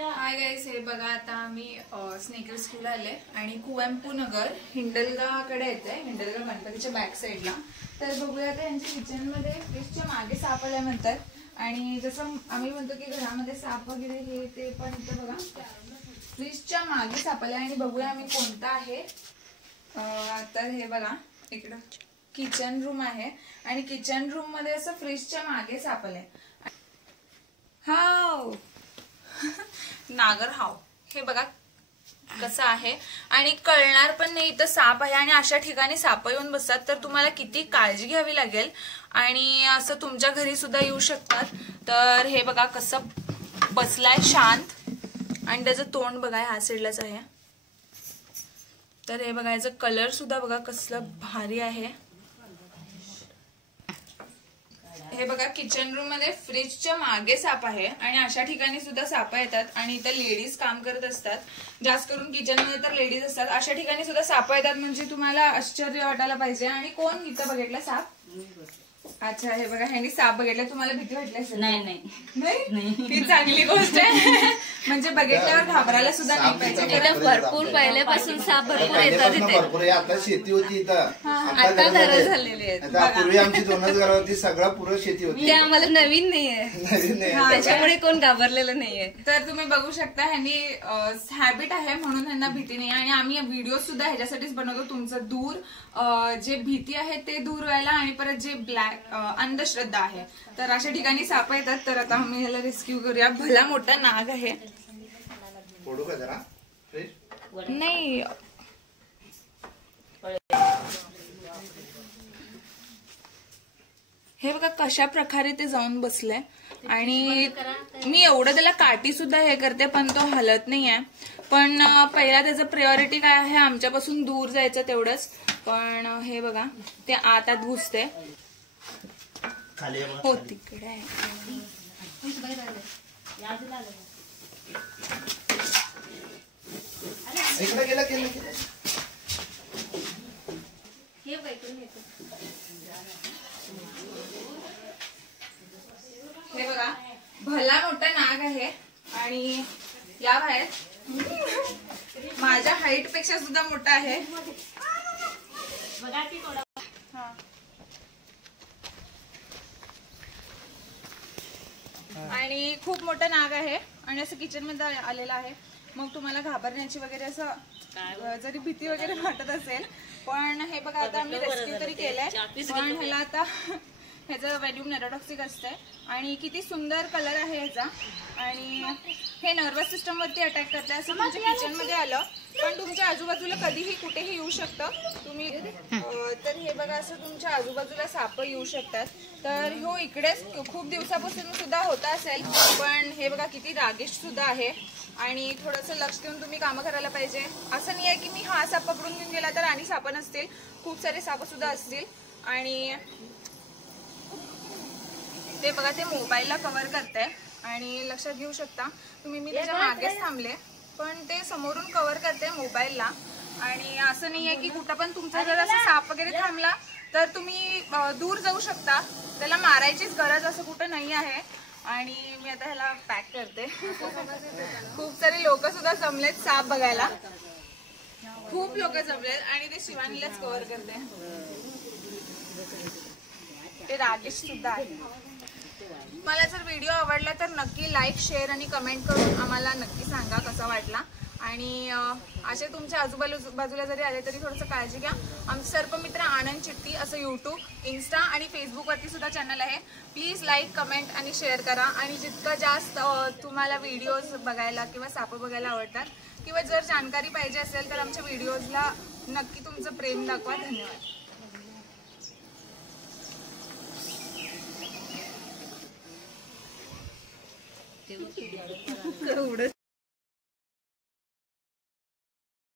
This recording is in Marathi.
हाय गाईज, हे बघा आता आम्ही स्नेकर स्कूल आले आणि कुवेंपू नगर हिंडलगाकडे येते, हिंडलगा गणपतीच्या बॅक साईडला. तर बघूया आता यांच्या किचन मध्ये फ्रीजच्या मागे साप आल्या म्हणतात. आणि जसं आम्ही म्हणतो की घरामध्ये साप वगैरे हे ते, पण इथं बघा फ्रीजच्या मागे साप आल्या. आणि बघूया आम्ही कोणता आहे. तर हे बघा इकडं किचन रूम आहे आणि किचन रूम मध्ये असं फ्रीजच्या मागे साप आले. हाव नागर हाव, हे बघा कसं आहे. आणि कळणार पण नाही इथं साप आहे. आणि अशा ठिकाणी साप येऊन बसतात तर तुम्हाला किती काळजी घ्यावी लागेल. आणि असं तुमच्या घरी सुद्धा येऊ शकतात. तर हे बघा कसं बसलाय शांत. आणि त्याचं तोंड बघा ह्या साईडलाच आहे. तर हे बघा याचं कलर सुद्धा बघा कसलं भारी आहे. हे बघा किचन रूम मध्ये फ्रीजच्या मागे साप आहे. आणि अशा ठिकाणी सुद्धा साप येतात. आणि इथं लेडीज काम करत असतात. जास्त करून किचन मध्ये तर लेडीज असतात. अशा ठिकाणी सुद्धा साप येतात म्हणजे तुम्हाला आश्चर्य वाटायला पाहिजे. आणि कोण इथं बघितलं साप? अच्छा, हे बघा ह्यांनी साप बघितला. तुम्हाला भीती वाटली असेल? नाही, ही चांगली गोष्ट आहे. म्हणजे बघितल्यावर घाबरायला सुद्धा नाही पाहिजे. भरपूर पहिल्यापासून साप भरपूर येतात इथे. आता शेती होती इथं, आता घरं झालेली आहेत. पूर्वी आमची 2च घरं होती, सगळं पुरं शेती होती. ते आम्हाला नवीन नाहीये, त्याच्यामुळे कोण घाबरलेलं नाहीये. तर तुम्ही बघू शकता ह्यांनी हॅबिट आहे म्हणून ह्यांना भीती नाही. आणि आम्ही व्हिडिओ सुद्धा ह्याच्यासाठीच बनवतो, तुमचं दूर जे भीती आहे ते दूर व्हायला. आणि परत जे ब्लॅक अंधश्रद्धा आहे तर अशा ठिकाणी साप येतात. तर आता आम्ही ह्याला रेस्क्यू करूया. भला मोठा नाग आहे. फोडू का जरा? नाही, हे बघा कशा प्रकारे ते जाऊन बसले. आणि मी एवढं त्याला काठी सुद्धा हे करते पण तो हलत नाहीये. पण पहिला त्याचं प्रायोरिटी काय आहे, आमच्यापासून दूर जायचं तेवढंच. पण हे बघा ते आत घुसते. हो तिकडे आहे. हे बघा भला मोठा नाग आहे. आणि या बाहेर माझ्या हाईट पेक्षा सुद्धा मोठा आहे. आणि खूप मोठा नाग आहे. आणि असं किचन मध्ये आलेला आहे. मग तुम्हाला घाबरण्याची वगैरे असं जरी भीती वगैरे वाटत असेल, पण हे बघा आता आम्ही रेस्क्यू तरी केलंय. पण ह्याला आता ह्याचं व्हॅल्यूम नेरोटॉक्सिक असतंय. आणि किती सुंदर कलर आहे ह्याचा. आणि हे नर्वस सिस्टम वरती अटॅक करते. असं तुमच्या किचन मध्ये आलं पण तुमच्या आजूबाजूला कधीही कुठेही येऊ शकतं तुम्ही. तर हे बघा असं तुमच्या आजूबाजूला साप येऊ शकतात. तर हो इकडेच खूप दिवसापासून सुद्धा होत असेल. पण हे बघा किती रागिष्ट सुद्धा आहे. आणि थोडंसं लक्ष देऊन तुम्ही कामं करायला पाहिजे. असं नाही आहे की मी हा साप पकडून घेऊन गेला तर आणि साप नसतील, खूप सारे साप सुद्धा असतील. आणि ते बघा ते मोबाईलला कव्हर करते. आणि लक्षात घेऊ शकता तुम्ही, मी त्याच्या मागेच थांबले पण ते समोरून कव्हर करते मोबाईलला. आणि असं नाही आहे की कुठं पण तुमचा जर असं साप वगैरे थांबला तर तुम्ही दूर जाऊ शकता. त्याला मारायचीच गरज असं कुठं नाही आहे. आणि मी आता ह्याला पॅक करते. खूप सारे लोक सुद्धा जमलेत साप बघायला, खूप लोक जमलेत. आणि ते शिवानीलाच कव्हर करते. ते राजेश सुद्धा आहे. मला जर व्हिडिओ आवडला तर नक्की लाईक, शेअर आणि कमेंट करून आम्हाला नक्की सांगा कसा वाटला. आणि असे तुमच्या आजूबाजूला जरी आले तरी थोडंसं काळजी घ्या. आमचं सर्पमित्र आनंद चिट्टी असं यूट्यूब, इन्स्टा आणि फेसबुकवरती सुद्धा चॅनल आहे. प्लीज लाईक, कमेंट आणि शेअर करा. आणि जितकं जास्त तुम्हाला व्हिडिओज बघायला किंवा साप बघायला आवडतात किंवा जर जानकारी पाहिजे असेल तर आमच्या व्हिडिओजला नक्की तुमचं प्रेम दाखवा. धन्यवाद.